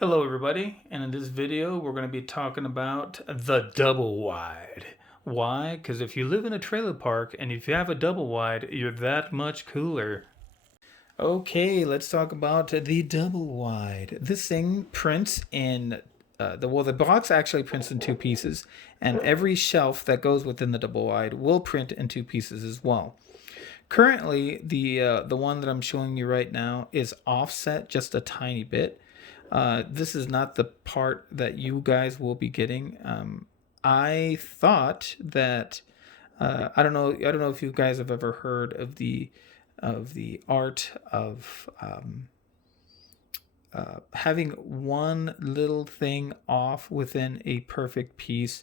Hello everybody, and in this video we're going to be talking about the double wide. Why? Because if you live in a trailer park and if you have a double wide, you're that much cooler. Okay, let's talk about the double wide. This thing prints in the box actually prints in two pieces, and every shelf that goes within the double wide will print in two pieces as well. Currently, the one that I'm showing you right now is offset just a tiny bit. This is not the part that you guys will be getting. I thought that I don't know. I don't know if you guys have ever heard of the art of having one little thing off within a perfect piece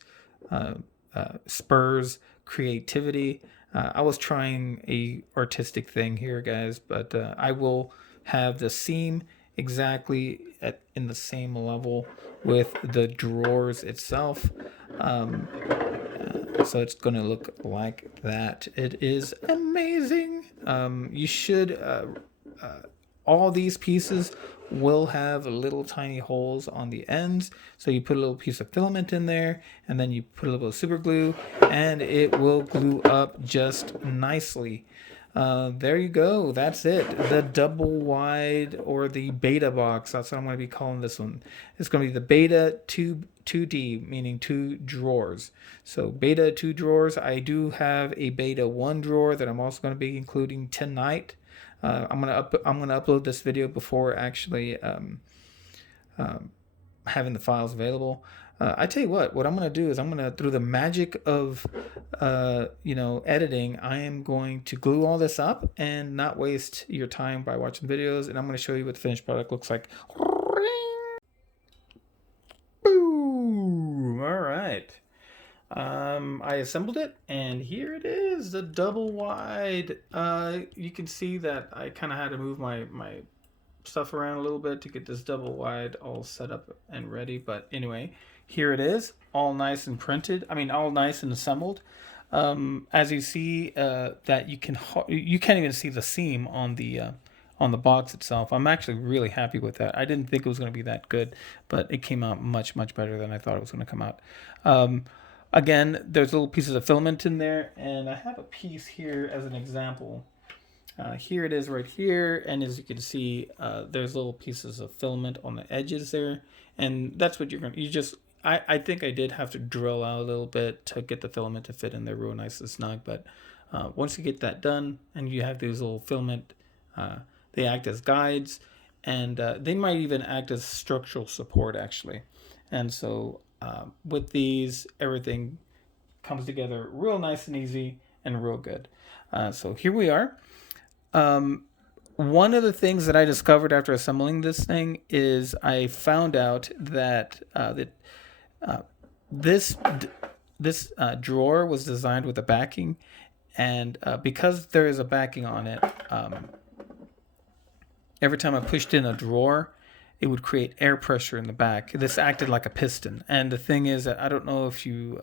spurs creativity. I was trying a artistic thing here, guys, but I will have the seam exactly in the same level with the drawers itself. So it's going to look like that. It is amazing. You should all these pieces will have little tiny holes on the ends. So you put a little piece of filament in there, and then you put a little super glue, and it will glue up just nicely. There you go. That's it. The double wide, or the beta box. That's what I'm going to be calling this one. It's going to be the beta 2D, meaning two drawers. So beta 2 drawers. I do have a beta 1 drawer that I'm also going to be including tonight. I'm gonna upload this video before actually having the files available. I tell you what I'm gonna do is through the magic of editing, I am going to glue all this up and not waste your time by watching videos, and I'm gonna show you what the finished product looks like. Boom! All right. I assembled it, and here it is, the double wide. You can see that I kind of had to move my stuff around a little bit to get this double wide all set up and ready. But anyway, here it is, all nice and printed. I mean, all nice and assembled. As you see, that you can't even see the seam on the box itself. I'm actually really happy with that. I didn't think it was going to be that good, but it came out much better than I thought it was going to come out. Again, there's little pieces of filament in there, and I have a piece here as an example. Here it is right here, and as you can see, there's little pieces of filament on the edges there, and that's what I think I did have to drill out a little bit to get the filament to fit in there real nice and snug, but once you get that done, and you have these little filament, they act as guides, and they might even act as structural support, actually. And so with these, everything comes together real nice and easy and real good. So here we are. One of the things that I discovered after assembling this thing is I found out that this drawer was designed with a backing, and because there is a backing on it, every time I pushed in a drawer, it would create air pressure in the back. This acted like a piston. And the thing is that I don't know if you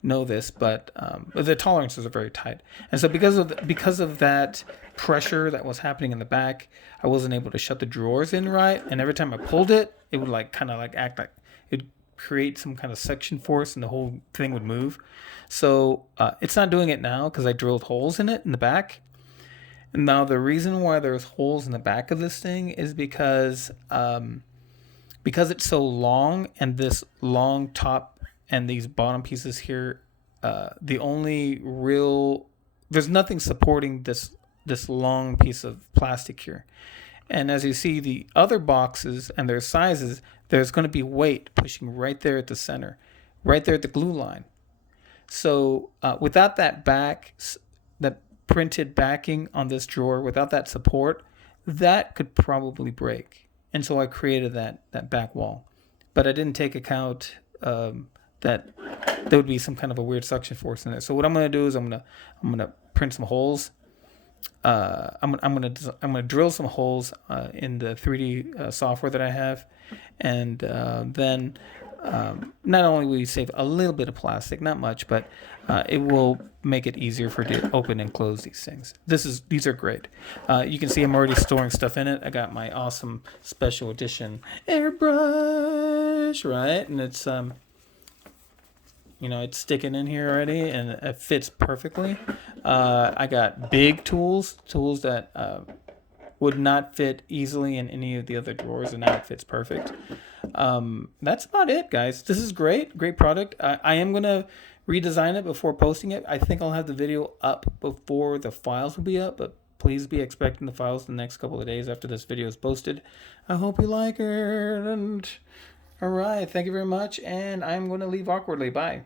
know this, but the tolerances are very tight. And so because of that pressure that was happening in the back, I wasn't able to shut the drawers in right. And every time I pulled it, it would act like it'd create some kind of suction force, and the whole thing would move. So it's not doing it now because I drilled holes in it in the back. Now, the reason why there's holes in the back of this thing is because it's so long, and this long top and these bottom pieces here, there's nothing supporting this long piece of plastic here. And as you see, the other boxes and their sizes, there's going to be weight pushing right there at the center, right there at the glue line. So without that printed backing on this drawer, without that support, that could probably break. And so I created that back wall, but I didn't take account that there would be some kind of a weird suction force in it. So what I'm going to do is I'm going to print some holes. I'm going to drill some holes in the 3D software that I have, and then not only will you save a little bit of plastic, not much, but it will make it easier for you to open and close these things. These are great. You can see I'm already storing stuff in it. I got my awesome special edition airbrush, right? And it's it's sticking in here already, and it fits perfectly. I got big tools that would not fit easily in any of the other drawers, and now it fits perfect. That's about it, guys. This is great product. I am gonna redesign it before posting it. I think I'll have the video up before the files will be up, but please be expecting the files the next couple of days after this video is posted. I hope you like it, and all right, thank you very much, and I'm going to leave awkwardly. Bye.